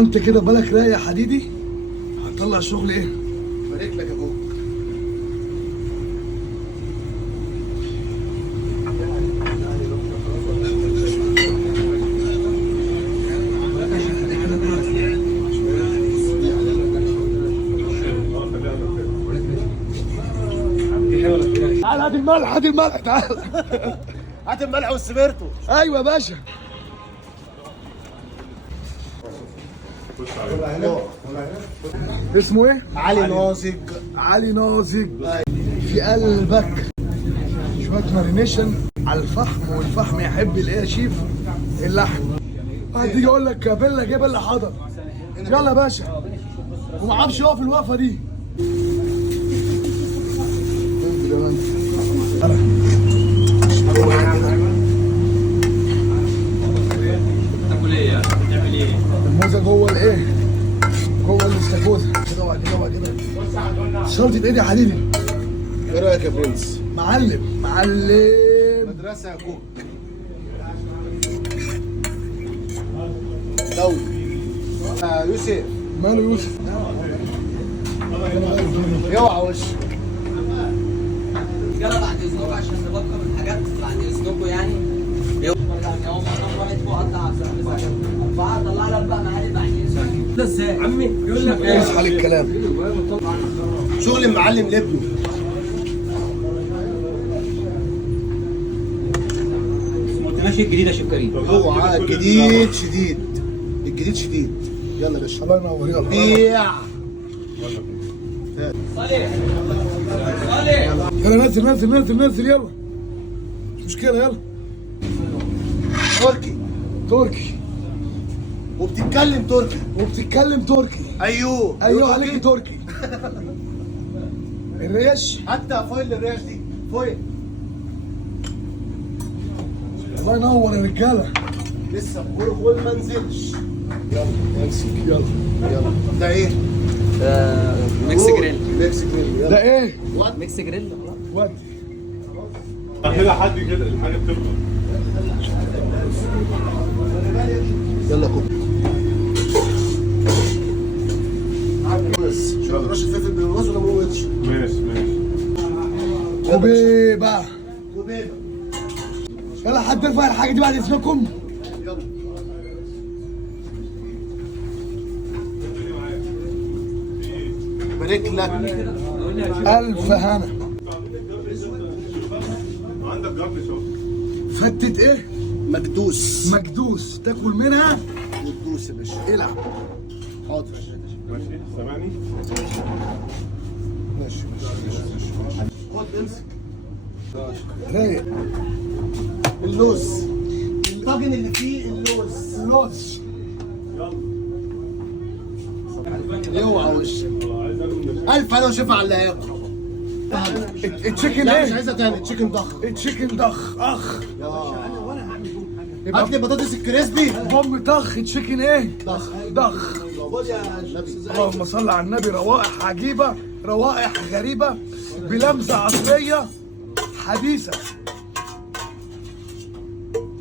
انت كده بالك رايق يا حديدي، هتطلع شغل ايه؟ بارك لك يا اخوك. تعال هات الملح، هات الملح، تعال هات الملح والسبيرتو. ايوه يا باشا. اسمه ايه؟ علي ناظج. علي ناظج. في قلبك شويه مارينيشن على الفحم، والفحم يحب الايه يا شيف؟ اللحم. هتيجي اقول لك بيلا جه بيلا حضر. يلا يا باشا، وما عرفش يقف الوقفه دي. تاكل ايه يعني؟ بتعمل ايه؟ الموزه جوه الايه؟ جوه الاستاكوزا كده وبعد كده وبعد كده. شرطة ايدي يا حبيبي. ايه رايك يا برنس؟ معلم معلم. مدرسه يا اخوك. دولي. يوسف. ماله يوسف؟ اوعى وش. رجاله بعد اذنكم عشان نبقى من حاجات بعد اذنكم يعني. يعني هو مرة واحد فوق قطع اربعه طلع لك بقى معالي بعد اذنك. ده ازاي؟ عمي بيقول لك ايه؟ اصحى للكلام. شغل المعلم لابنه. ماشي الجديد يا شيخ كريم. اوعى الجديد شديد. الجديد شديد. يلا يا باشا. الله ينور. يلا بيع. صالح صالح يلا نزل نزل نزل نزل يلا. مش مشكلة يلا. تركي. تركي. وبتتكلم تركي. وبتتكلم تركي. ايوه. ايوه عليك تركي. الريش. حتى فويل الريش دي. فويل. الله ينور يا رجالة. لسه الغول ما نزلش. يلا امسك يلا. يلا. ده ايه؟ ميكس جريل. ميكس جريل. يلا. ده ايه؟ ميكس جريل. ودي. كده حد كده الحاجه بتفضل. يلا كوب. بس شو رش الفلفل بالرز ولا ما روتش؟ ماشي ماشي. كوبيبة. كوبيبه. يلا حد يرفع الحاجة دي بعد اذنكم. يلا. بارك لك. ألف هنا. عندك جرد شوف. فتت ايه؟ مكدوس. مكدوس. تاكل منها وتدوس يا باشا. العب. حاضر. ماشي سامعني. ماشي ماشي. خد امسك. رايق. اللوز. الطاجن اللي فيه اللوز. لوز. اوعى وش. عايز اكل من الف انا وشفا على اللي هياكل. التشيكن لا مش ايه؟ عايزها تاني. تشيكن ضخ. التشيكن ضخ اخ. هات لي بطاطس الكريسبي. بوم طخ. تشيكن ايه؟ ضخ. ضخ. خد يا النبي. اللهم صل على النبي. روائح عجيبة، روائح غريبة بلمسة عصرية حديثة.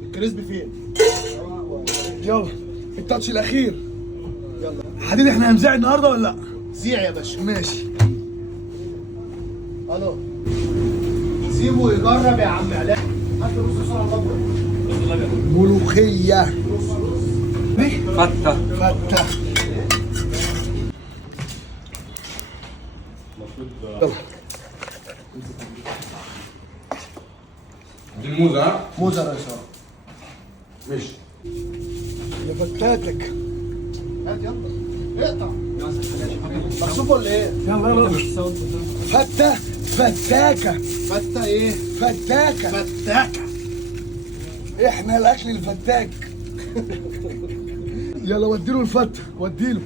الكريسبي فين؟ يلا التاتش الأخير. حديد احنا هنذاع النهارده ولا لا؟ زيع يا باشا. ماشي. الو. سيبه يجرب يا عم علاء. هات له نص ساعه المطبخ. ملوخية. دي فتة. فتة. يلا. دي الموزه ها؟ موزه يا باشا. ماشي. يا فتاتك. هات يلا. اقطع. مكسوف ولا ايه؟ يلا يلا. فتة. فتاكة. فته ايه؟ فتاكة. فتاكه. احنا الاكل الفتاك. يلا وديله الفتة. وديله.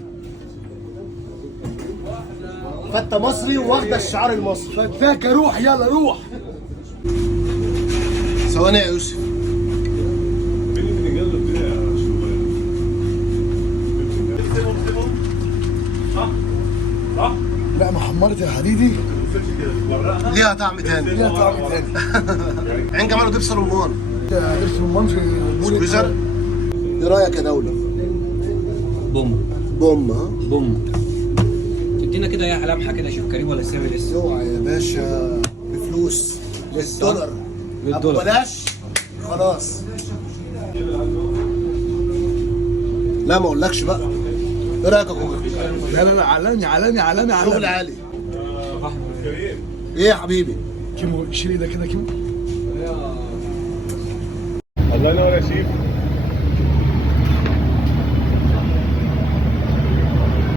فته مصري واخده الشعار المصري. فتاكة. روح يلا روح. ثواني يا يوسف. فين البتنجان اللي فيها يا شوال؟ صح؟ صح؟ لا محمرة يا حديدي ليها طعم تاني. ليها طعم تاني. عين جمال ودبس رمان. لبس رمان في سكويزر. ايه رايك يا دوله؟ بوم. بوم ها. بوم. تدينا كده ايه لمحه كده يا شيف كريم ولا سامي لسه؟ اوعى يا باشا بفلوس بالدولار. بالدولار. بلاش خلاص. لا ما اقولكش بقى. ايه رايك يا كوكا؟ لا لا لا، عالمي عالمي عالمي شغل عالمي. عالي. كريم ايه يا حبيبي؟ كيمو شيل ده كده كيمو. الله ينور يا شيف.